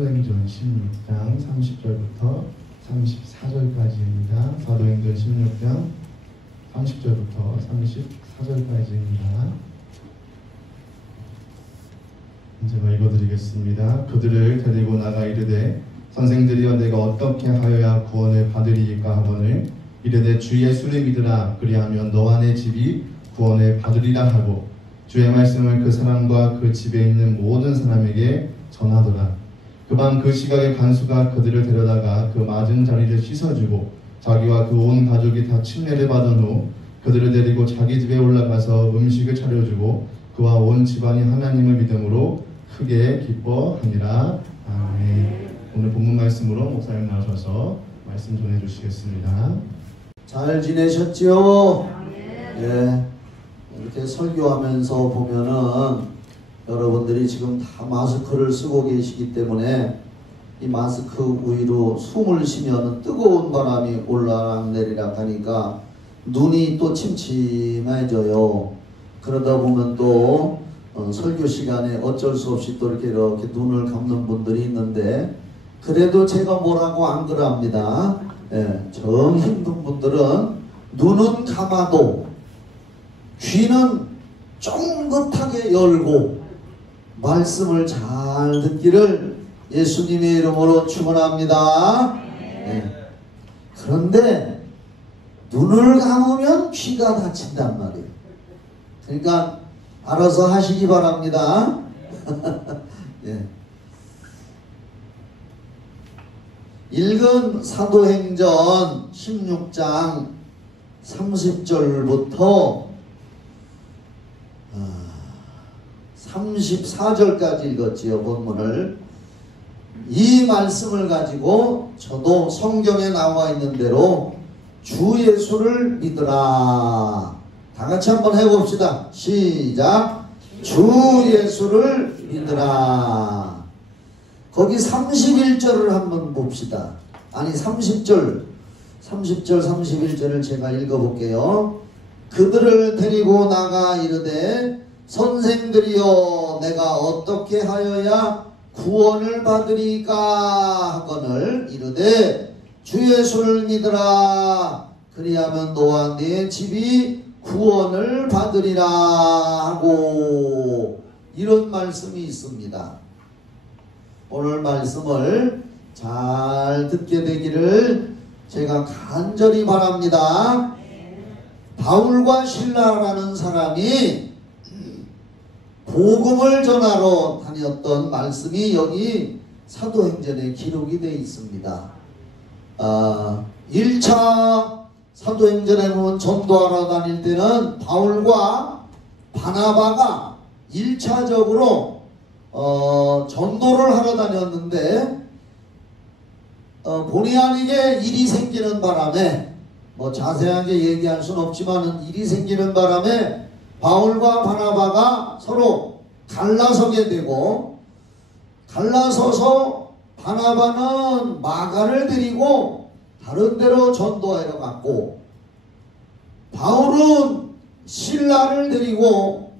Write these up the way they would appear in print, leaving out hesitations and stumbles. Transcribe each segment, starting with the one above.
사도행전 16장 30절부터 34절까지입니다. 사도행전 16장 30절부터 34절까지입니다. 제가 읽어드리겠습니다. 그들을 데리고 나가 이르되 선생들이여 내가 어떻게 하여야 구원을 받으리이까 하거늘 이르되 주 예수를 믿으라 그리하면 너와 내 집이 구원을 받으리라 하고 주의 말씀을 그 사람과 그 집에 있는 모든 사람에게 전하더라. 그 밤 그 시각에 간수가 그들을 데려다가 그 맞은 자리를 씻어주고 자기와 그 온 가족이 다 침례를 받은 후 그들을 데리고 자기 집에 올라가서 음식을 차려주고 그와 온 집안이 하나님을 믿음으로 크게 기뻐하니라. 아멘. 오늘 본문 말씀으로 목사님 나오셔서 말씀 전해주시겠습니다. 잘 지내셨지요? 예. 이렇게 설교하면서 보면은 여러분들이 지금 다 마스크를 쓰고 계시기 때문에 이 마스크 위로 숨을 쉬면 뜨거운 바람이 올라내리락 하니까 눈이 또 침침해져요. 그러다 보면 또 설교 시간에 어쩔 수 없이 또 이렇게 눈을 감는 분들이 있는데 그래도 제가 뭐라고 안 그럽니다. 예, 정 힘든 분들은 눈은 감아도 귀는 쫑긋하게 열고 말씀을 잘 듣기를 예수님의 이름으로 축원합니다. 예. 그런데 눈을 감으면 귀가 다친단 말이에요. 그러니까 알아서 하시기 바랍니다. 예. 읽은 사도행전 16장 30절부터 34절까지 읽었지요. 본문을. 이 말씀을 가지고 저도 성경에 나와 있는 대로 주 예수를 믿으라. 다 같이 한번 해봅시다. 시작. 주 예수를 믿으라. 거기 31절을 한번 봅시다. 아니 30절 31절을 제가 읽어볼게요. 그들을 데리고 나가 이르되 선생들이여 내가 어떻게 하여야 구원을 받으리까 하거늘 이르되 주 예수를 믿으라 그리하면 너와 네 집이 구원을 받으리라 하고 이런 말씀이 있습니다. 오늘 말씀을 잘 듣게 되기를 제가 간절히 바랍니다. 바울과 실라라는 사람이 복음을 전하러 다녔던 말씀이 여기 사도행전에 기록이 되어 있습니다. 1차 사도행전에 보면 전도하러 다닐 때는 바울과 바나바가 1차적으로 전도를 하러 다녔는데 본의 아니게 일이 생기는 바람에 뭐 자세하게 얘기할 수는 없지만 일이 생기는 바람에 바울과 바나바가 서로 갈라서게 되고 갈라서서 바나바는 마가를 데리고 다른 데로 전도하러 갔고 바울은 실라를 데리고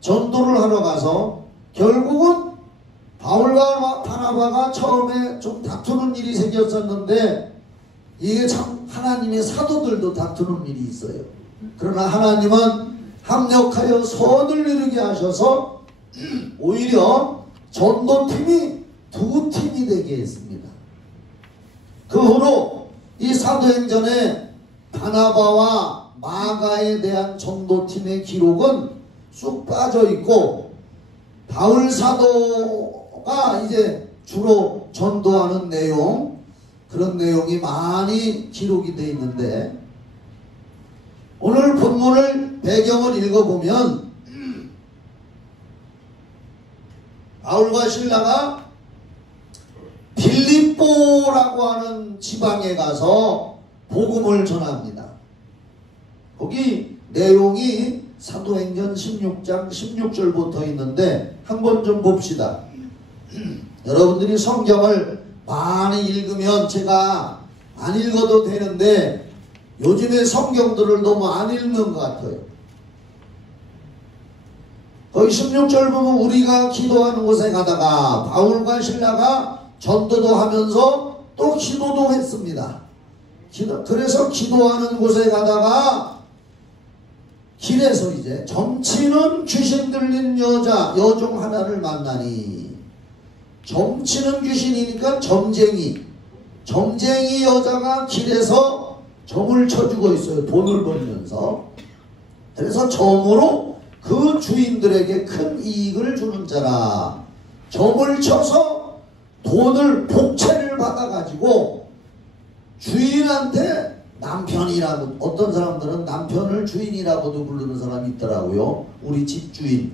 전도를 하러 가서 결국은 바울과 바나바가 처음에 좀 다투는 일이 생겼었는데 이게 참 하나님의 사도들도 다투는 일이 있어요. 그러나 하나님은 합력하여 선을 이루게 하셔서 오히려 전도팀이 두 팀이 되게 했습니다. 그 후로 이 사도행전에 바나바와 마가에 대한 전도팀의 기록은 쑥 빠져 있고 바울 사도가 이제 주로 전도하는 내용 그런 내용이 많이 기록이 되어 있는데 오늘 본문을 배경을 읽어보면 바울과 실라가 빌립보라고 하는 지방에 가서 복음을 전합니다. 거기 내용이 사도행전 16장 16절부터 있는데 한번 좀 봅시다. 여러분들이 성경을 많이 읽으면 제가 안 읽어도 되는데 요즘에 성경들을 너무 안 읽는 것 같아요. 거기 16절 보면 우리가 기도하는 곳에 가다가 바울과 실라가 전도도 하면서 또 기도도 했습니다. 그래서 기도하는 곳에 가다가 길에서 이제 점치는 귀신 들린 여종 하나를 만나니, 점치는 귀신이니까 점쟁이 여자가 길에서 점을 쳐주고 있어요. 돈을 벌면서. 그래서 점으로 그 주인들에게 큰 이익을 주는 자라. 점을 쳐서 돈을 복채를 받아가지고 주인한테 남편이라고, 어떤 사람들은 남편을 주인이라고도 부르는 사람이 있더라고요. 우리 집주인.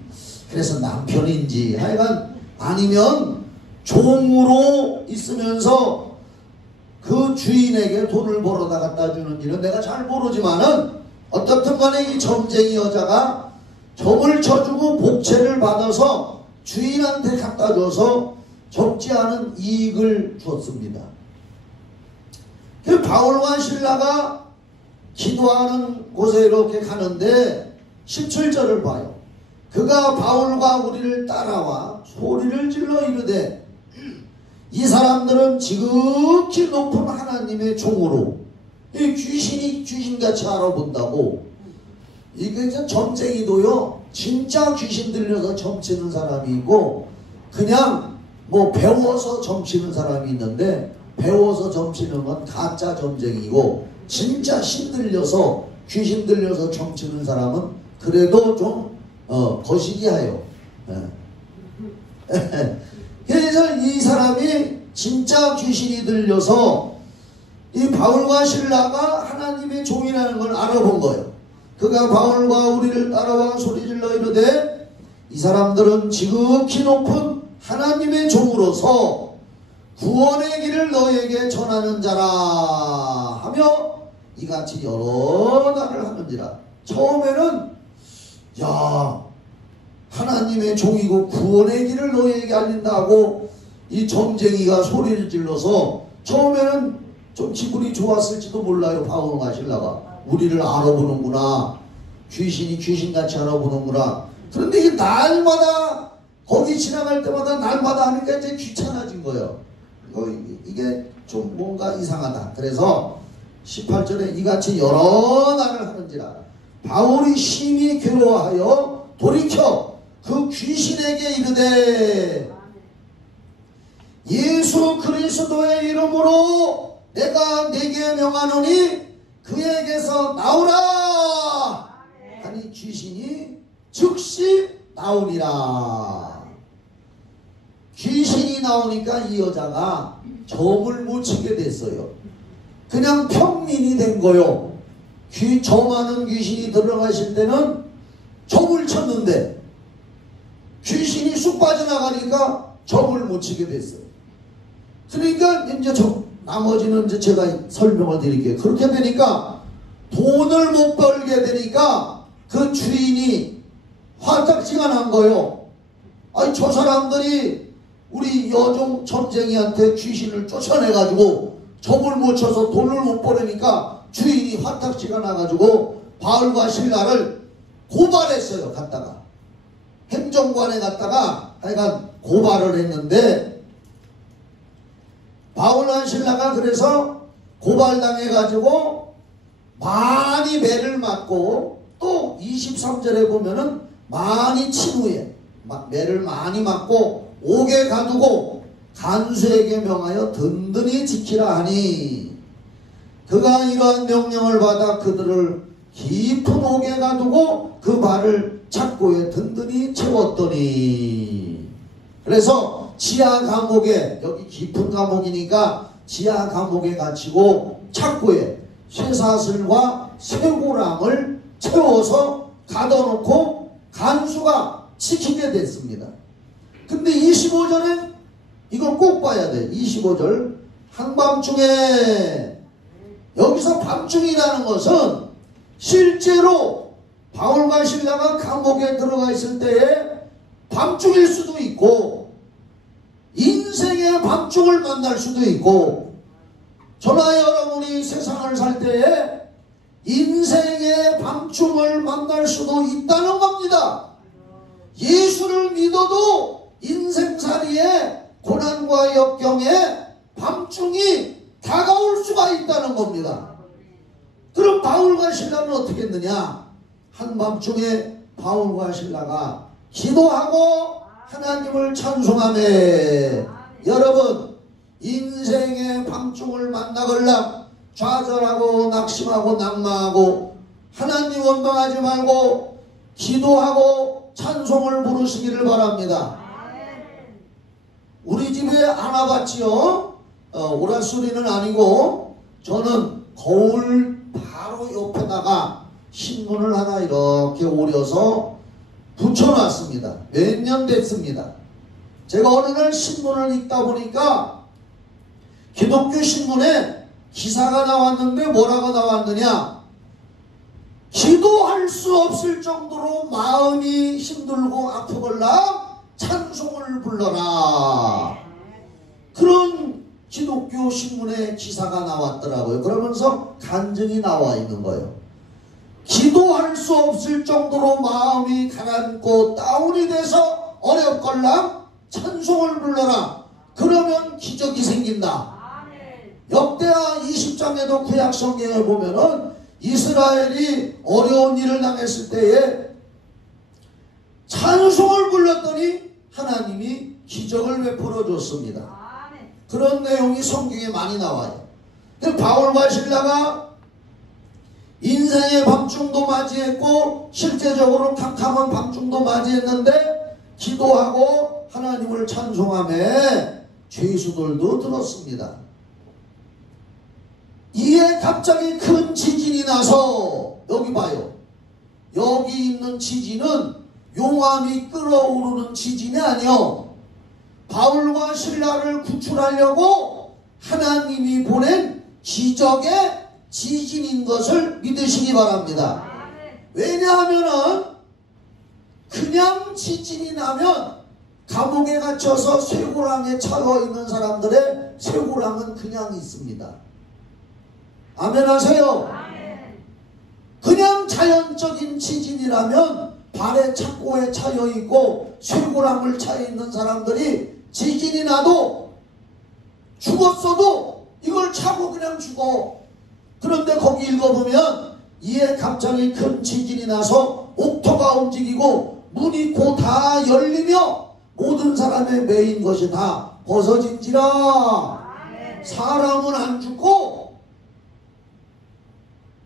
그래서 남편인지 하여간 아니면 종으로 있으면서 그 주인에게 돈을 벌어다 갖다 주는지는 내가 잘 모르지만은 어떻든 간에 이 점쟁이 여자가 점을 쳐주고 복채를 받아서 주인한테 갖다 줘서 적지 않은 이익을 줬습니다. 그 바울과 실라가 기도하는 곳에 이렇게 가는데 17절을 봐요. 그가 바울과 우리를 따라와 소리를 질러 이르되 이 사람들은 지극히 높은 하나님의 종으로, 이 귀신이 귀신같이 알아본다고. 이게 점쟁이도요, 진짜 귀신 들려서 점치는 사람이 있고 그냥 뭐 배워서 점치는 사람이 있는데, 배워서 점치는 건 가짜 점쟁이고 진짜 신 들려서, 귀신 들려서 점치는 사람은 그래도 좀 거시기해요. 그래서 이 사람이 진짜 귀신이 들려서 이 바울과 실라가 하나님의 종이라는 걸 알아본 거예요. 그가 바울과 우리를 따라와 소리질러 이르되 이 사람들은 지극히 높은 하나님의 종으로서 구원의 길을 너에게 전하는 자라 하며 이같이 여러 날을 하는지라. 처음에는 야, 하나님의 종이고 구원의 길을 너에게 알린다고 이 점쟁이가 소리를 질러서 처음에는 좀 기분이 좋았을지도 몰라요. 바울과 실라가 우리를 알아보는구나, 귀신이 귀신같이 알아보는구나. 그런데 이게 날마다 거기 지나갈 때마다 날마다 하니까 이제 귀찮아진 거예요. 이게 좀 뭔가 이상하다. 그래서 18절에 이같이 여러 날을 하는지라. 바울이 심히 괴로워하여 돌이켜 그 귀신에게 이르되 예수 그리스도의 이름으로 내가 네게 명하노니 그에게서 나오라 하니 귀신이 즉시 나오니라. 귀신이 나오니까 이 여자가 점을 못 치게 됐어요. 그냥 평민이 된 거요. 점하는 귀신이 들어가실 때는 점을 쳤는데 귀신이 쑥 빠져나가니까 점을 못 치게 됐어요. 그러니까 이제 나머지는 이제 제가 설명을 드릴게요. 그렇게 되니까 돈을 못 벌게 되니까 그 주인이 화딱지가 난 거예요. 아니, 저 사람들이 우리 여종 점쟁이한테 귀신을 쫓아내가지고 점을 못 쳐서 돈을 못 벌으니까 주인이 화딱지가 나가지고 바울과 실라를 고발했어요. 갔다가 행정관에 갔다가 하여간 고발을 했는데 바울과 실라가 그래서 고발당해가지고 많이 매를 맞고, 또 23절에 보면은 많이 친 후에 매를 많이 맞고 옥에 가두고 간수에게 명하여 든든히 지키라 하니 그가 이러한 명령을 받아 그들을 깊은 옥에 가두고 그 발을 착고에 든든히 채웠더니. 그래서 지하 감옥에, 여기 깊은 감옥이니까 지하 감옥에 갇히고 착고에 쇠사슬과 쇠고랑을 채워서 가둬놓고 간수가 지키게 됐습니다. 근데 25절에 이걸 꼭 봐야 돼. 25절 한밤중에, 여기서 밤중이라는 것은 실제로 바울과 실라가 감옥에 들어가 있을 때에 밤중일 수도 있고 인생의 밤중을 만날 수도 있고, 저나 여러분이 세상을 살 때에 인생의 밤중을 만날 수도 있다는 겁니다. 예수를 믿어도 인생살이에 고난과 역경에 밤중이 다가올 수가 있다는 겁니다. 그럼 바울과 신라는 어떻게 했느냐? 한밤중에 바울과 신라가 기도하고 하나님을 찬송하며, 여러분 인생의 밤중을 만나걸랑 좌절하고 낙심하고 낙마하고 하나님 원망하지 말고 기도하고 찬송을 부르시기를 바랍니다. 우리 집에 안 와봤지요? 오라소리는 아니고 저는 거울 바로 옆에다가 신문을 하나 이렇게 오려서 붙여놨습니다. 몇 년 됐습니다. 제가 어느 날 신문을 읽다 보니까 기독교 신문에 기사가 나왔는데 뭐라고 나왔느냐? 기도할 수 없을 정도로 마음이 힘들고 아프걸라 찬송을 불러라. 그런 기독교 신문에 기사가 나왔더라고요. 그러면서 간증이 나와 있는 거예요. 기도할 수 없을 정도로 마음이 가라앉고 다운이 돼서 어렵걸랑 찬송을 불러라. 그러면 기적이 생긴다. 역대하 20장에도 구약 성경에 보면은 이스라엘이 어려운 일을 당했을 때에 찬송을 불렀더니 하나님이 기적을 베풀어 줬습니다. 그런 내용이 성경에 많이 나와요. 바울과 신라가 인생의 밤중도 맞이했고 실제적으로 캄캄한 밤중도 맞이했는데 기도하고 하나님을 찬송하며 죄수들도 들었습니다. 이에 갑자기 큰 지진이 나서, 여기 봐요. 여기 있는 지진은 용암이 끓어오르는 지진이 아니요, 바울과 신라를 구출하려고 하나님이 보낸 기적의 지진인 것을 믿으시기 바랍니다. 왜냐하면은 그냥 지진이 나면 감옥에 갇혀서 쇠고랑에 차여 있는 사람들의 쇠고랑은 그냥 있습니다. 아멘 하세요. 그냥 자연적인 지진이라면 발에 착고에 차여 있고 쇠고랑을 차여 있는 사람들이 지진이 나도 죽었어도 이걸 차고 그냥 죽어. 그런데 거기 읽어보면 이에 갑자기 큰 지진이 나서 옥토가 움직이고 문이 곧 다 열리며 모든 사람의 매인 것이 다 벗어진지라. 사람은 안 죽고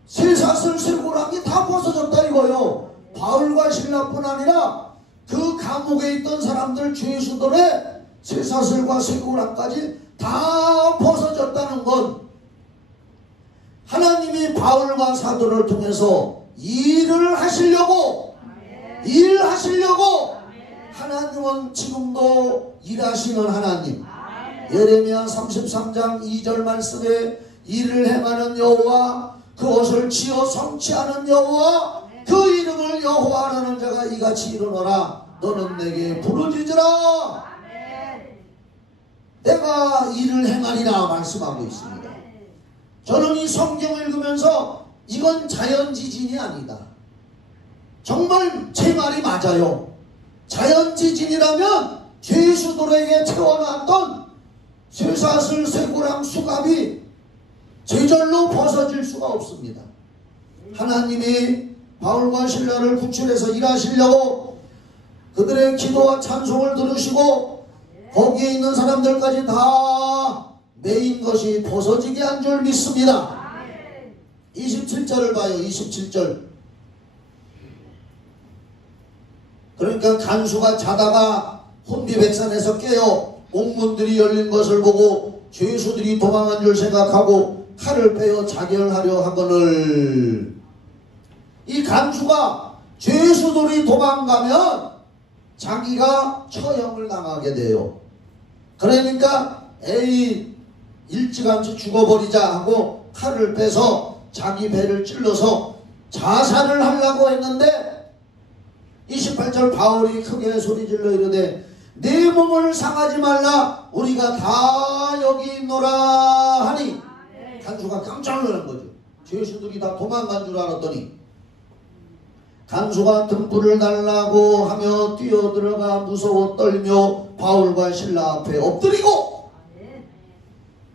쇠사슬 쇠고랑이 다 벗어졌다 이거요. 바울과 신라뿐 아니라 그 감옥에 있던 사람들 죄수들의 쇠사슬과 쇠고랑까지 다 벗어졌다는 건 하나님이 바울과 사도를 통해서 일하시려고 하나님은 지금도 일하시는 하나님. 예레미야 33장 2절 말씀에 이를 행하는 여호와 그것을 지어 성취하는 여호와 그 이름을 여호와라는 자가 이같이 이르노라. 너는 내게 부르짖으라. 내가 일을 행하리라 말씀하고 있습니다. 저는 이 성경을 읽으면서 이건 자연지진이 아니다. 정말 제 말이 맞아요. 자연지진이라면 죄수들에게 채워놨던 쇠사슬 쇠고랑 수갑이 제절로 벗어질 수가 없습니다. 하나님이 바울과 신라를 구출해서 일하시려고 그들의 기도와 찬송을 들으시고 거기에 있는 사람들까지 다 매인 것이 벗어지게 한 줄 믿습니다. 27절을 봐요. 27절. 그러니까 간수가 자다가 혼비백산에서 깨어 옥문들이 열린 것을 보고 죄수들이 도망한 줄 생각하고 칼을 빼어 자결하려 하거늘. 이 간수가 죄수들이 도망가면 자기가 처형을 당하게 돼요. 그러니까 에이 일찌감치 죽어버리자 하고 칼을 빼서 자기 배를 찔러서 자살을 하려고 했는데 28절 바울이 크게 소리질러 이르되 내 몸을 상하지 말라 우리가 다 여기 있노라 하니 간수가 깜짝 놀란 거죠. 죄수들이 다 도망간 줄 알았더니 간수가 등불을 달라고 하며 뛰어들어가 무서워 떨며 바울과 실라 앞에 엎드리고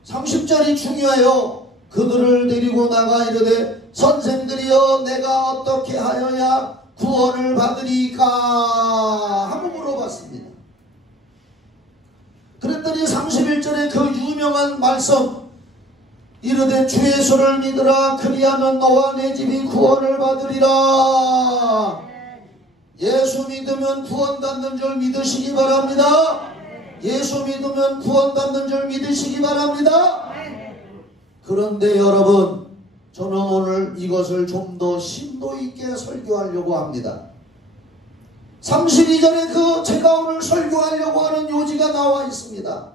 30절이 중요해요. 그들을 데리고 나가 이르되 선생들이여 내가 어떻게 하여야 구원을 받으리까 하고 물어봤습니다. 그랬더니 31절에 그 유명한 말씀 이르되 주 예수를 믿으라 그리하면 너와 내 집이 구원을 받으리라. 예수 믿으면 구원받는 줄 믿으시기 바랍니다. 예수 믿으면 구원받는 줄 믿으시기 바랍니다. 그런데 여러분, 저는 오늘 이것을 좀 더 심도 있게 설교하려고 합니다. 32절에 제가 오늘 설교하려고 하는 요지가 나와 있습니다.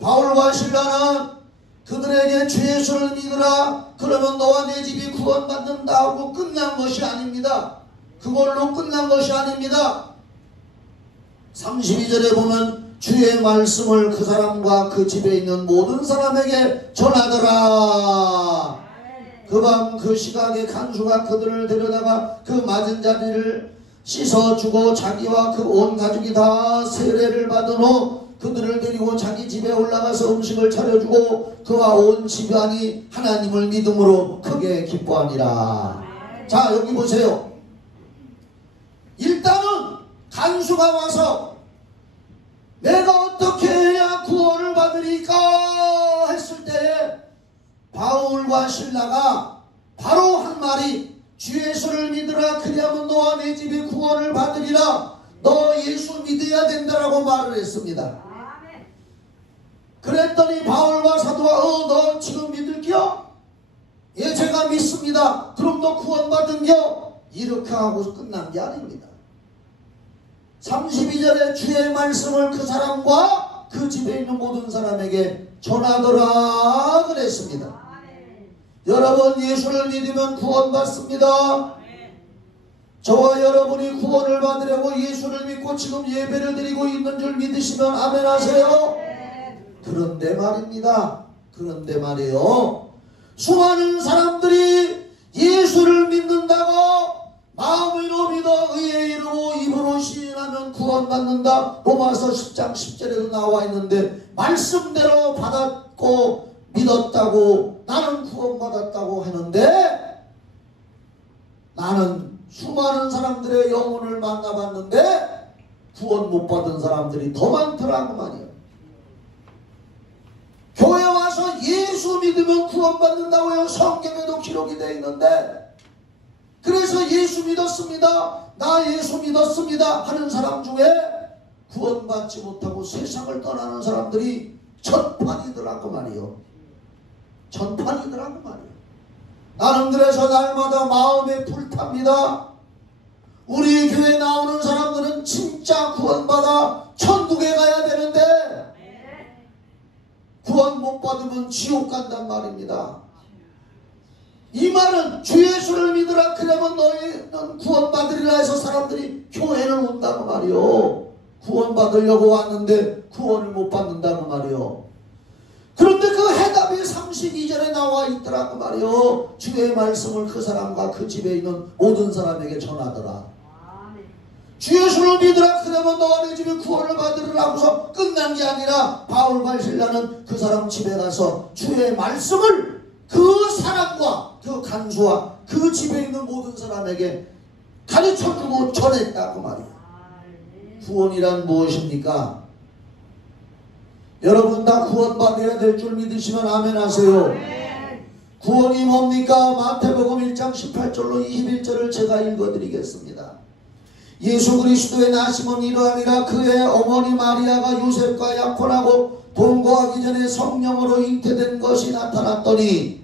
바울과 실라는 그들에게 주 예수를 믿으라 그러면 너와 내 집이 구원받는다 하고 끝난 것이 아닙니다. 그걸로 끝난 것이 아닙니다. 32절에 보면 주의 말씀을 그 사람과 그 집에 있는 모든 사람에게 전하더라. 그 밤 그 시각에 간수가 그들을 데려다가 그 맞은 자리를 씻어주고 자기와 그 온 가족이 다 세례를 받은 후 그들을 데리고 자기 집에 올라가서 음식을 차려주고 그와 온 집안이 하나님을 믿음으로 크게 기뻐하니라. 자, 여기 보세요. 일단은 간수가 와서 내가 어떻게 해야 구원을 받으리까 했을 때에 바울과 실라가 바로 한 말이 주 예수를 믿으라 그리하면 너와 내 집이 구원을 받으리라. 너 예수 믿어야 된다라고 말을 했습니다. 그랬더니 바울과 사도가 너 지금 믿을겨? 예, 제가 믿습니다. 그럼 너 구원받은겨? 이렇게 하고 끝난 게 아닙니다. 32절에 주의 말씀을 그 사람과 그 집에 있는 모든 사람에게 전하더라 그랬습니다. 여러분, 예수를 믿으면 구원받습니다. 저와 여러분이 구원을 받으려고 예수를 믿고 지금 예배를 드리고 있는 줄 믿으시면 아멘 하세요. 그런데 말입니다. 그런데 말이에요. 수많은 사람들이 예수를 믿는다고 마음으로 믿어 의에 이르고 입으로 시인하면 구원받는다. 로마서 10장 10절에도 나와 있는데 말씀대로 받았고 믿었다고 나는 구원받았다고 하는데 나는 수많은 사람들의 영혼을 만나봤는데 구원 못 받은 사람들이 더 많더라고 말이에요. 교회 와서 예수 믿으면 구원받는다고요. 성경에도 기록이 되어 있는데 그래서 예수 믿었습니다. 나 예수 믿었습니다 하는 사람 중에 구원받지 못하고 세상을 떠나는 사람들이 전판이더라고 말이요. 전판이더라고 말이요. 나는 그래서 날마다 마음에 불탑니다. 우리 교회 나오는 사람들은 진짜 구원받아 천국에 가야 되는데 구원 못 받으면 지옥 간단 말입니다. 이 말은 주 예수를 믿으라 그러면 너희는 구원받으리라 해서 사람들이 교회를 온다고 말이요. 구원받으려고 왔는데 구원을 못 받는다고 말이요. 그런데 그 해답이 32절에 나와 있더라고 말이요. 주의 말씀을 그 사람과 그 집에 있는 모든 사람에게 전하더라. 주 예수를 믿으라 그러면 너와 내 집이 구원을 받으리라 하고서 끝난 게 아니라 바울과 실라는 그 사람 집에 가서 주의 말씀을 그 사람과 그 간수와 그 집에 있는 모든 사람에게 가르쳐주고 전했다고 말이에요. 구원이란 무엇입니까? 여러분 다 구원받아야 될 줄 믿으시면 아멘 하세요. 구원이 뭡니까? 마태복음 1장 18절로 21절을 제가 읽어드리겠습니다. 예수 그리스도의 나심은 이러하니라. 그의 어머니 마리아가 요셉과 약혼하고 동거하기 전에 성령으로 잉태된 것이 나타났더니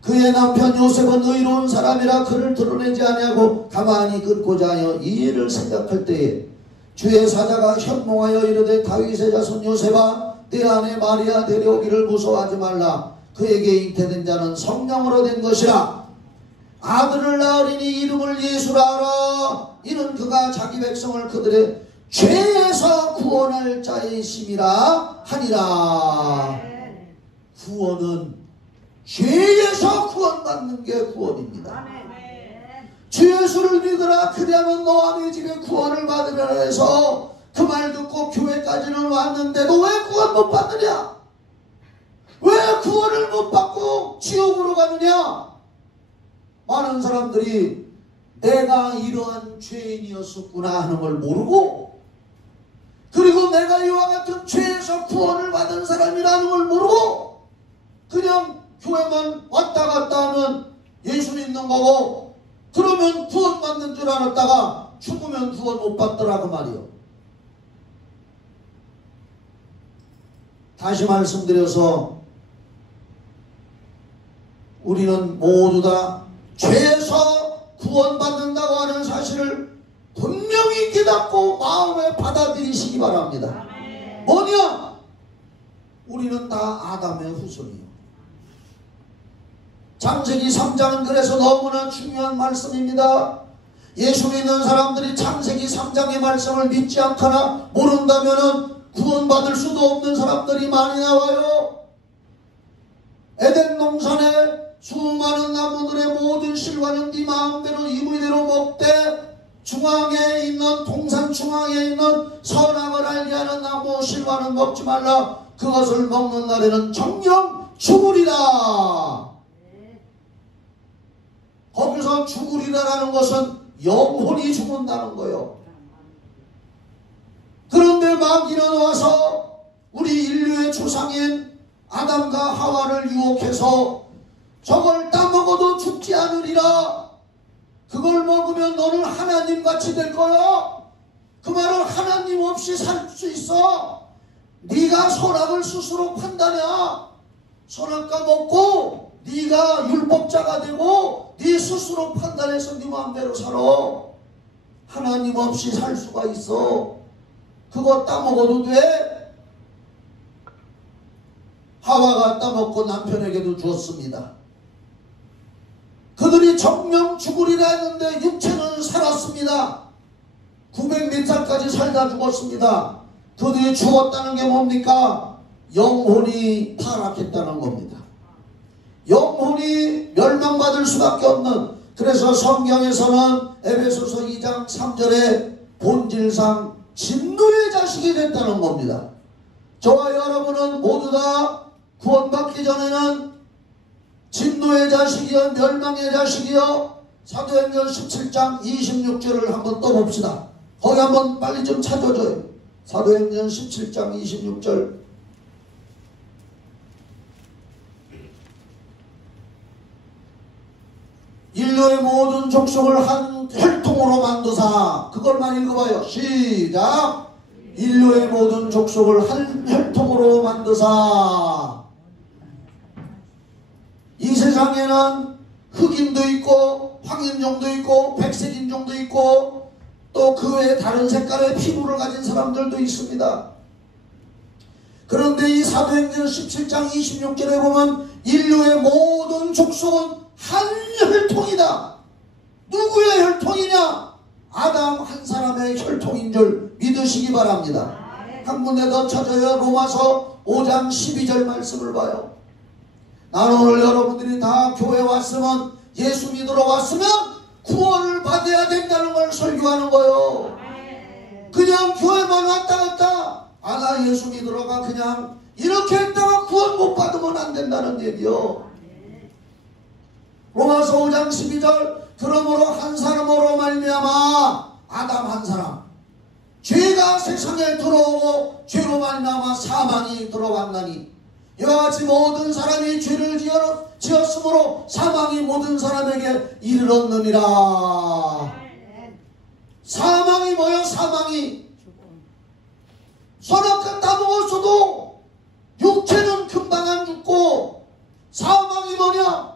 그의 남편 요셉은 의로운 사람이라 그를 드러내지 아니하고 가만히 끊고자 하여 이 일을 생각할 때에 주의 사자가 현몽하여 이르되 다윗의 자손 요셉아 내 아내 마리아 데려오기를 무서워하지 말라. 그에게 잉태된 자는 성령으로 된 것이라. 아들을 낳으리니 이름을 예수라 하라. 이는 그가 자기 백성을 그들의 죄에서 구원할 자의 심이라 하니라. 구원은 죄에서 구원받는 게 구원입니다. 주 주 예수를 믿으라 그리하면 너와 네 집에 구원을 받으리라 해서 그 말 듣고 교회까지는 왔는데도 왜 구원 못 받느냐? 왜 구원을 못 받고 지옥으로 가느냐? 많은 사람들이 내가 이러한 죄인이었었구나 하는 걸 모르고, 그리고 내가 이와 같은 죄에서 구원을 받은 사람이라는 걸 모르고 그냥 교회만 왔다 갔다 하면 예수 믿는 거고, 그러면 구원 받는 줄 알았다가 죽으면 구원 못 받더라 그 말이요. 다시 말씀드려서 우리는 모두 다 죄에서 구원받는다고 하는 사실을 분명히 깨닫고 마음에 받아들이시기 바랍니다. 뭐냐? 우리는 다 아담의 후손이요. 창세기 3장은 그래서 너무나 중요한 말씀입니다. 예수 믿는 사람들이 창세기 3장의 말씀을 믿지 않거나 모른다면 구원받을 수도 없는 사람들이 많이 나와요. 에덴 동산에 수많은 나무들의 모든 실과는 네 마음대로 이무대로 먹되 중앙에 있는 동산 중앙에 있는 선악을 알게 하는 나무 실과는 먹지 말라. 그것을 먹는 날에는 정령 죽으리라. 거기서 죽으리라라는 것은 영혼이 죽는다는 거예요. 그런데 마귀는 와서 우리 인류의 조상인 아담과 하와를 유혹해서 저걸 따먹어도 죽지 않으리라. 그걸 먹으면 너는 하나님같이 될 거야. 그 말은 하나님 없이 살 수 있어. 네가 선악을 스스로 판단해. 선악과 먹고 네가 율법자가 되고 네 스스로 판단해서 네 마음대로 살아. 하나님 없이 살 수가 있어. 그거 따먹어도 돼. 하와가 따먹고 남편에게도 주었습니다. 그들이 정령 죽으리라 했는데 육체는 살았습니다. 900몇 살까지 살다 죽었습니다. 그들이 죽었다는 게 뭡니까? 영혼이 타락했다는 겁니다. 영혼이 멸망받을 수밖에 없는, 그래서 성경에서는 에베소서 2장 3절에 본질상 진노의 자식이 됐다는 겁니다. 저와 여러분은 모두 다 구원받기 전에는 진노의 자식이요 멸망의 자식이요. 사도행전 17장 26절을 한번 떠봅시다. 거기 한번 빨리 좀 찾아줘요. 사도행전 17장 26절. 인류의 모든 족속을 한 혈통으로 만드사. 그걸만 읽어봐요. 시작. 인류의 모든 족속을 한 혈통으로 만드사. 이 세상에는 흑인도 있고 황인종도 있고 백색인종도 있고 또 그 외에 다른 색깔의 피부를 가진 사람들도 있습니다. 그런데 이 사도행전 17장 26절에 보면 인류의 모든 족속은 한 혈통이다. 누구의 혈통이냐? 아담 한 사람의 혈통인 줄 믿으시기 바랍니다. 한 군데 더 찾아요. 로마서 5장 12절 말씀을 봐요. 나는 오늘 여러분들이 다 교회 왔으면, 예수 믿으러 왔으면 구원을 받아야 된다는 걸 설교하는 거예요. 그냥 교회만 왔다 갔다 나 예수 믿으러 가 그냥 이렇게 했다가 구원 못 받으면 안 된다는 얘기요. 로마서 5장 12절. 그러므로 한 사람으로 말미암아 아담 한 사람 죄가 세상에 들어오고 죄로 말미암아 사망이 들어왔나니 이와 같이 모든 사람이 죄를 지었으므로 사망이 모든 사람에게 이르렀느니라. 사망이 뭐야? 사망이 선악과 다 먹었어도 육체는 금방 안 죽고, 사망이 뭐냐?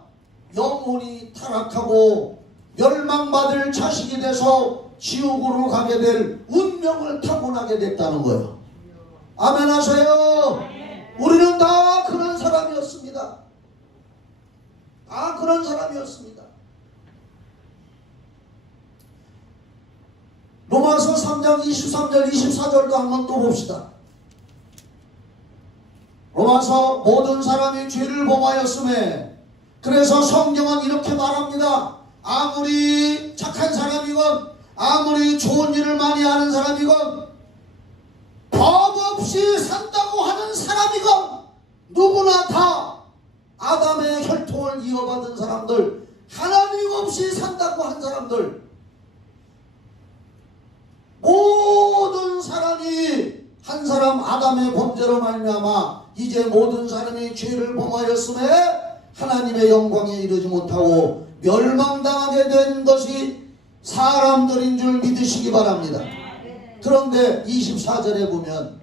영혼이 타락하고 멸망받을 자식이 돼서 지옥으로 가게 될 운명을 타고나게 됐다는 거예요. 아멘 하세요. 우리는 다 그런 사람이었습니다. 다 그런 사람이었습니다. 로마서 3장 23절 24절도 한번 또 봅시다. 로마서 모든 사람이 죄를 범하였음에, 그래서 성경은 이렇게 말합니다. 아무리 착한 사람이건 아무리 좋은 일을 많이 하는 사람이건 법 없이 산다고 하는 사람이건 누구나 다 아담의 혈통을 이어받은 사람들, 하나님 없이 산다고 한 사람들, 모든 사람이 한 사람 아담의 범죄로 말미암아 이제 모든 사람이 죄를 범하였음에 하나님의 영광에 이르지 못하고 멸망당하게 된 것이 사람들인 줄 믿으시기 바랍니다. 그런데 24절에 보면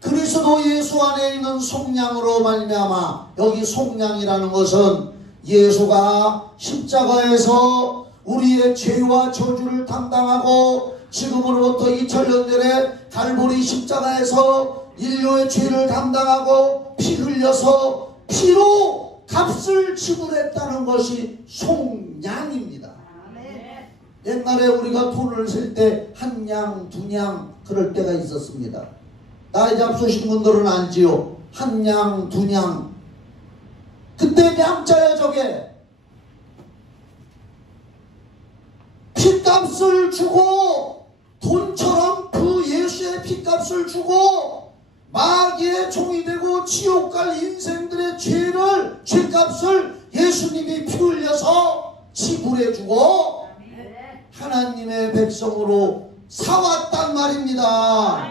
그리스도 예수 안에 있는 속량으로 말미암아, 여기 속량이라는 것은 예수가 십자가에서 우리의 죄와 저주를 담당하고 지금으로부터 2000년 전에 갈보리 십자가에서 인류의 죄를 담당하고 피 흘려서 피로 값을 지불했다는 것이 속량입니다. 옛날에 우리가 돈을 셀 때 한 냥, 두 냥 그럴 때가 있었습니다. 나이 잡수신 분들은 알지요. 한 냥, 두 냥. 그때 냥자야 저게. 핏값을 주고, 돈처럼 그 예수의 핏값을 주고 마귀의 종이 되고 지옥 갈 인생들의 죄값을 예수님이 피 흘려서 지불해주고 하나님의 백성으로 사왔단 말입니다.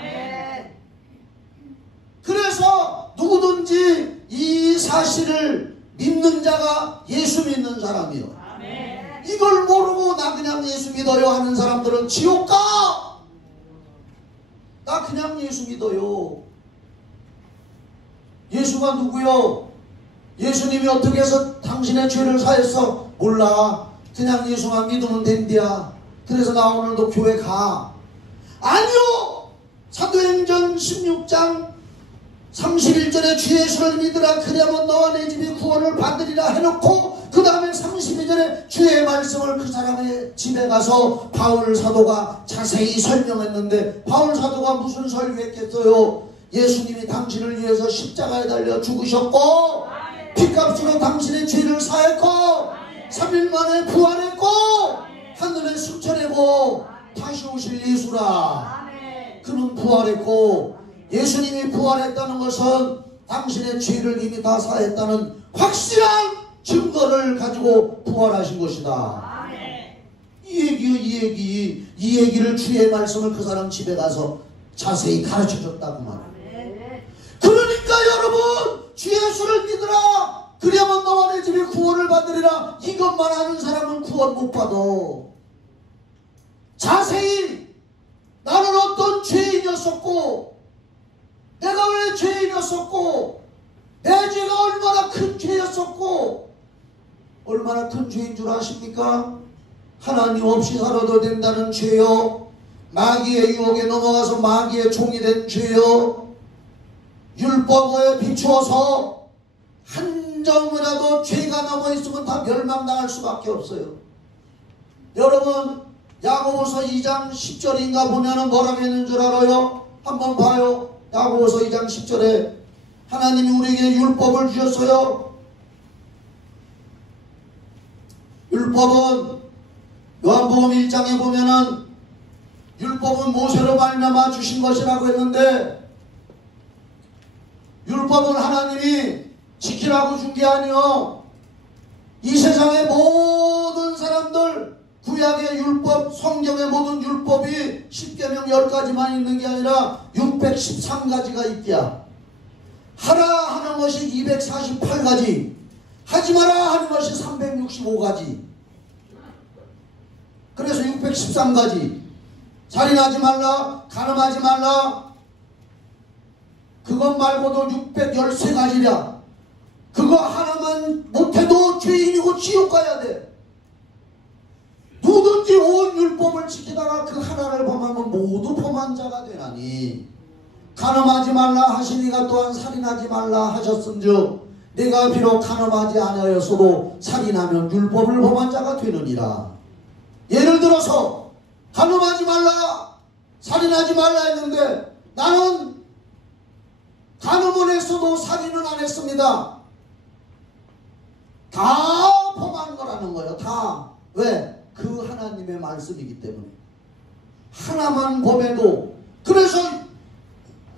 그래서 누구든지 이 사실을 믿는 자가 예수 믿는 사람이요. 이걸 모르고 나 그냥 예수 믿어요 하는 사람들은 지옥 가! 나 그냥 예수 믿어요. 예수가 누구요? 예수님이 어떻게 해서 당신의 죄를 사했어? 몰라. 그냥 예수만 믿으면 된디야. 그래서 나 오늘도 교회 가. 아니요! 사도행전 16장 31절에 주 예수를 믿으라 그리하면 너와 내 집이 구원을 받으리라 해놓고 그 다음에 32절에 주의 말씀을 그 사람의 집에 가서 바울 사도가 자세히 설명했는데, 바울 사도가 무슨 설교했겠어요? 예수님이 당신을 위해서 십자가에 달려 죽으셨고 핏값으로 당신의 죄를 사했고 3일 만에 부활했고 하늘에 승천하고 다시 오실 예수라. 그는 부활했고, 예수님이 부활했다는 것은 당신의 죄를 이미 다 사했다는 확실한 증거를 가지고 부활하신 것이다. 이 얘기를 주의 말씀을 그 사람 집에 가서 자세히 가르쳐줬다고 말합니다. 그러니까 여러분, 주 예수를 믿으라 그리하면 너와 내 집이 구원을 받으리라. 이것만 아는 사람은 구원 못 받아. 자세히 나는 어떤 죄인이었었고 내가 왜 죄인이었었고 내 죄가 얼마나 큰 죄였었고, 얼마나 큰 죄인 줄 아십니까? 하나님 없이 살아도 된다는 죄요, 마귀의 유혹에 넘어가서 마귀의 종이 된 죄요, 율법에 비추어서 한 점이라도 죄가 넘어있으면 다 멸망당할 수밖에 없어요. 여러분, 야고보서 2장 10절인가 보면은 뭐라고 했는 줄 알아요? 한번 봐요. 야고보서 2장 10절에 하나님이 우리에게 율법을 주셨어요. 율법은 요한복음 1장에 보면은 율법은 모세로 말미암아 주신 것이라고 했는데, 율법은 하나님이 지키라고 준 게 아니요, 이 세상의 모든 사람들 구약의 율법, 성경의 모든 율법이 10계명 10가지만 있는 게 아니라 613가지가 있대야. 하라 하는 것이 248가지, 하지 마라 하는 것이 365가지. 그래서 613가지. 살인하지 말라, 간음하지 말라, 그것 말고도 613가지랴. 그거 하나만 못해도 죄인이고 지옥 가야 돼. 누구든지 온 율법을 지키다가 그 하나를 범하면 모두 범한 자가 되나니, 간음하지 말라 하시니가 또한 살인하지 말라 하셨은즉 내가 비록 간음하지 아니하였어도 살인하면 율법을 범한 자가 되느니라. 예를 들어서 간음하지 말라, 살인하지 말라 했는데 나는 간음은 했어도 살인은 안 했습니다. 다 범한 거라는 받았다는 거예요. 다. 왜? 그 하나님의 말씀이기 때문에. 하나만 범해도. 그래서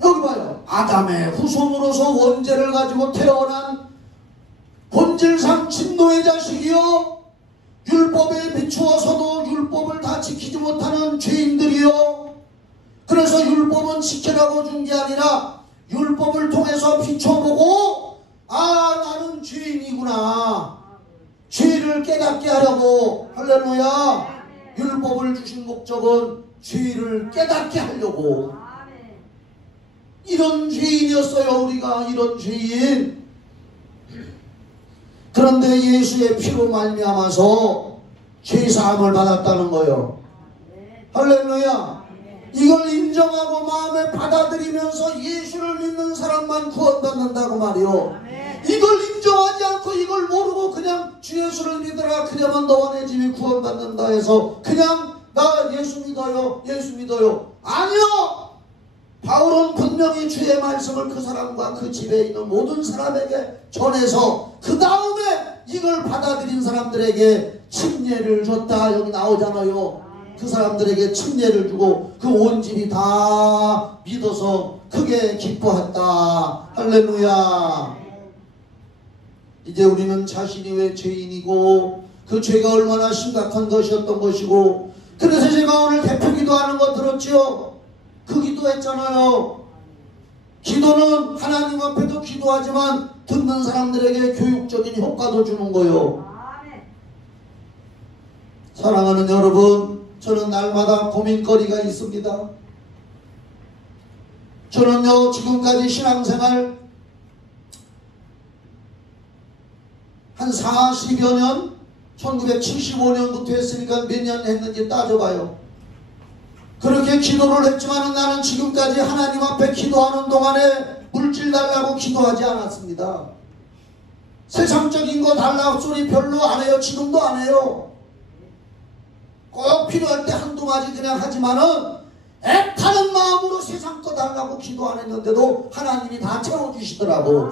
여기 봐요. 아담의 후손으로서 원죄를 가지고 태어난 본질상 진노의 자식이요, 율법에 비추어서도 율법을 다 지키지 못하는 죄인들이요. 그래서 율법은 지키라고 준 게 아니라 율법을 통해서 비춰보고 나는 죄인이구나, 죄를 깨닫게 하려고. 할렐루야. 율법을 주신 목적은 죄를 깨닫게 하려고. 이런 죄인이었어요. 우리가 이런 죄인. 그런데 예수의 피로 말미암아서 죄사함을 받았다는 거예요. 할렐루야. 이걸 인정하고 마음에 받아들이면서 예수를 믿는 사람만 구원받는다고 말이요. 이걸 인정하지 않고 이걸 모르고 그냥 주 예수를 믿으라, 그러면 너와 내 집이 구원받는다 해서 그냥 나 예수 믿어요, 예수 믿어요. 아니요. 바울은 분명히 주의 말씀을 그 사람과 그 집에 있는 모든 사람에게 전해서 그 다음에 이걸 받아들인 사람들에게 침례를 줬다. 여기 나오잖아요. 그 사람들에게 침례를 주고 그 온 집이 다 믿어서 크게 기뻐했다. 할렐루야. 이제 우리는 자신이 왜 죄인이고 그 죄가 얼마나 심각한 것이었던 것이고, 그래서 제가 오늘 대표 기도하는 거 들었죠? 그 기도했잖아요. 기도는 하나님 앞에도 기도하지만 듣는 사람들에게 교육적인 효과도 주는 거예요. 사랑하는 여러분, 저는 날마다 고민거리가 있습니다. 저는요, 지금까지 신앙생활 한 40여 년, 1975년부터 했으니까 몇 년 했는지 따져봐요. 그렇게 기도를 했지만 나는 지금까지 하나님 앞에 기도하는 동안에 물질 달라고 기도하지 않았습니다. 세상적인 거 달라고 소리 별로 안 해요. 지금도 안 해요. 꼭 필요할 때 한두 마디 그냥 하지만은 애타는 마음으로 세상 거 달라고 기도 안 했는데도 하나님이 다 채워주시더라고.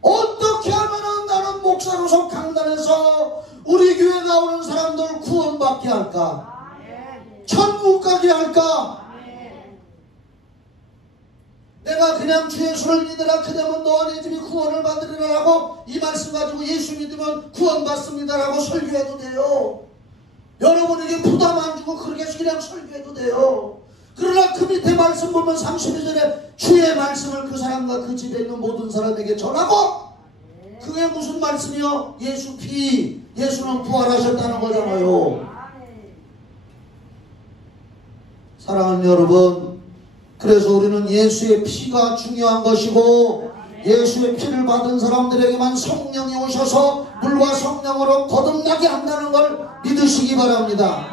어떻게 하면은 나는 목사로서 강단에서 우리 교회 나오는 사람들 구원받게 할까? 천국 가게 할까? 내가 그냥 주 예수를 믿으라, 그러면 너와 내 집이 구원을 받으리라고 이 말씀 가지고 예수 믿으면 구원받습니다라고 설교해도 돼요. 여러분에게 부담 안 주고 그렇게 그냥 설교해도 돼요. 그러나 그 밑에 말씀 보면 32절에 주의 말씀을 그 사람과 그 집에 있는 모든 사람에게 전하고, 그게 무슨 말씀이요? 예수 피, 예수는 부활하셨다는 거잖아요. 사랑하는 여러분, 그래서 우리는 예수의 피가 중요한 것이고, 예수의 피를 받은 사람들에게만 성령이 오셔서 물과 성령으로 거듭나게 한다는 걸 믿으시기 바랍니다.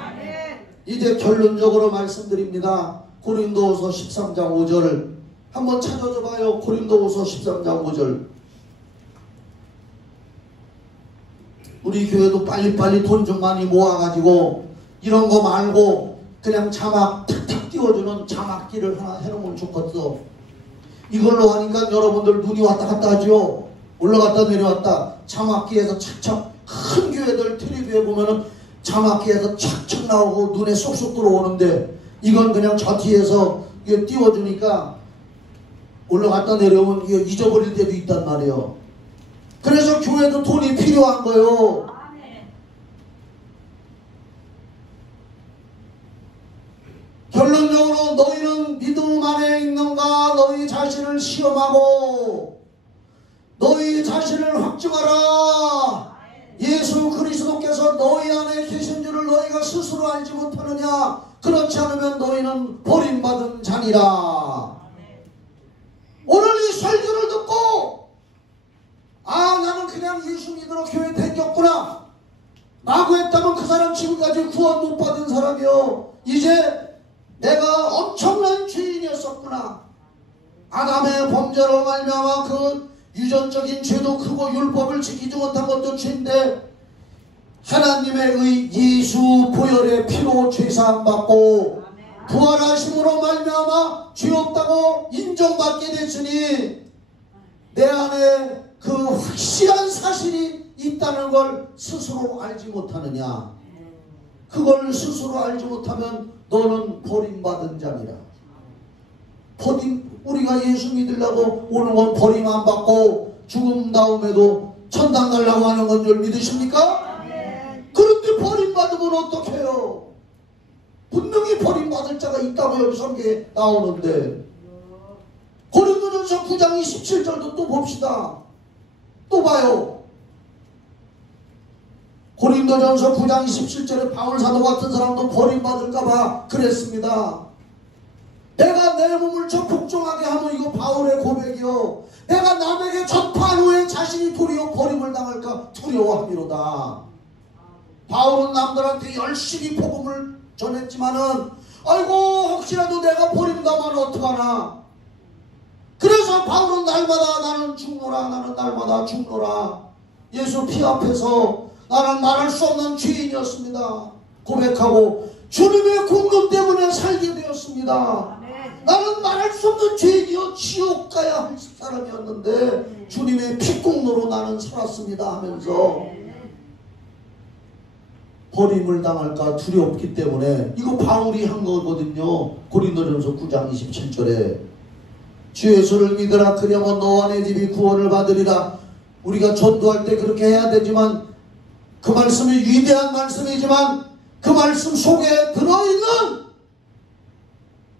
이제 결론적으로 말씀드립니다. 고린도후서 13장 5절을 한번 찾아줘 봐요. 고린도후서 13장 5절. 우리 교회도 빨리빨리 돈 좀 많이 모아가지고 이런 거 말고 그냥 자막 탁탁 띄워주는 자막기를 하나 해놓으면 좋겠어. 이걸로 하니까 여러분들 눈이 왔다 갔다 하죠. 올라갔다 내려왔다. 자막기에서 착착, 큰 교회들 텔레비에 보면은 자막기에서 착착 나오고 눈에 쏙쏙 들어오는데, 이건 그냥 저 뒤에서 이게 띄워주니까 올라갔다 내려오면 이게 잊어버릴 때도 있단 말이에요. 그래서 교회도 돈이 필요한 거예요. 결론적으로 너희는 믿음 안에 있는가? 너희 자신을 시험하고 너희 자신을 확증하라. 예수 그리스도께서 너희 안에 계신 줄을 너희가 스스로 알지 못하느냐? 그렇지 않으면 너희는 버림받은 자니라. 오늘 이 설교를 듣고 나는 그냥 예수 믿으러 교회 다녔구나 라고 했다면 그 사람 지금까지 구원 못 받은 사람이요. 이제 내가 엄청난 죄인이었었구나. 아담의 범죄로 말미암아 그 유전적인 죄도 크고 율법을 지키지 못한 것도 죄인데, 하나님의 예수 보혈의 피로 죄사함 받고 부활하심으로 말미암아 죄 없다고 인정받게 됐으니 내 안에 그 확실한 사실이 있다는 걸 스스로 알지 못하느냐? 그걸 스스로 알지 못하면 너는 버림받은 자니라. 우리가 예수 믿으려고 오는 건 버림 안 받고 죽음 다음에도 천당 가려고 하는 건 줄 믿으십니까? 그런데 버림받으면 어떡해요? 분명히 버림받을 자가 있다고 여기 성경에 나오는데, 고린도전서 9장 27절도 또 봅시다. 또 봐요. 고린도전서 9장 27절에 바울 사도 같은 사람도 버림받을까봐 그랬습니다. 내가 내 몸을 저 복종하게 하면, 이거 바울의 고백이요, 내가 남에게 전파한 후에 자신이 도리어 버림을 당할까 두려워함이로다. 바울은 남들한테 열심히 복음을 전했지만은, 아이고 혹시라도 내가 버림당하면 어떡하나. 그래서 바울은 날마다 나는 죽노라, 나는 날마다 죽노라. 예수 피 앞에서 나는 말할 수 없는 죄인이었습니다 고백하고 주님의 공급 때문에 살게 되었습니다. 나는 말할 수 없는 죄인이요 지옥 가야 할 사람이었는데 주님의 피공로로 나는 살았습니다 하면서 버림을 당할까 두렵기 때문에, 이거 바울이 한 거거든요. 고린도전서 9장 27절에 주 예수를 믿으라, 그러면 너와 내 집이 구원을 받으리라. 우리가 전도할 때 그렇게 해야 되지만, 그 말씀이 위대한 말씀이지만 그 말씀 속에 들어있는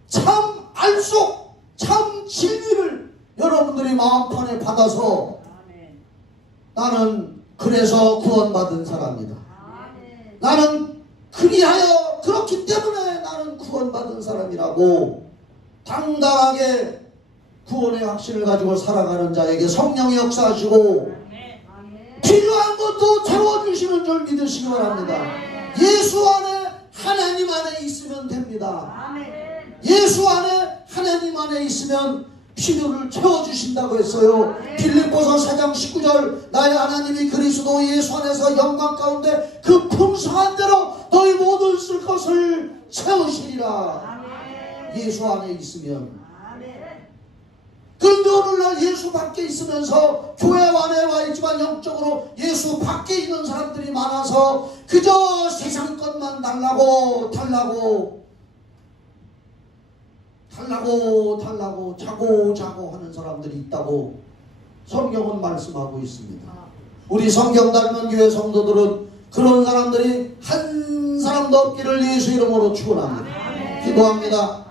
참 알속, 참 진리를 여러분들이 마음판에 받아서, 나는 그래서 구원받은 사람이다, 나는 그리하여 그렇기 때문에 나는 구원받은 사람이라고 당당하게 구원의 확신을 가지고 살아가는 자에게 성령이 역사하시고 필요한 것도 채워주시는 줄 믿으시기 바랍니다. 예수 안에, 하나님 안에 있으면 됩니다. 예수 안에, 하나님 안에 있으면 필요를 채워주신다고 했어요. 빌립보서 4장 19절 나의 하나님이 그리스도 예수 안에서 영광 가운데 그 풍성한 대로 너희 모든 쓸 것을 채우시리라. 예수 안에 있으면. 그런데 오늘날 예수 밖에 있으면서 교회 안에 와 있지만 영적으로 예수 밖에 있는 사람들이 많아서 그저 세상 것만 달라고 자고 하는 사람들이 있다고 성경은 말씀하고 있습니다. 우리 성경 닮은 교회 성도들은 그런 사람들이 한 사람도 없기를 예수 이름으로 축원합니다. 기도합니다.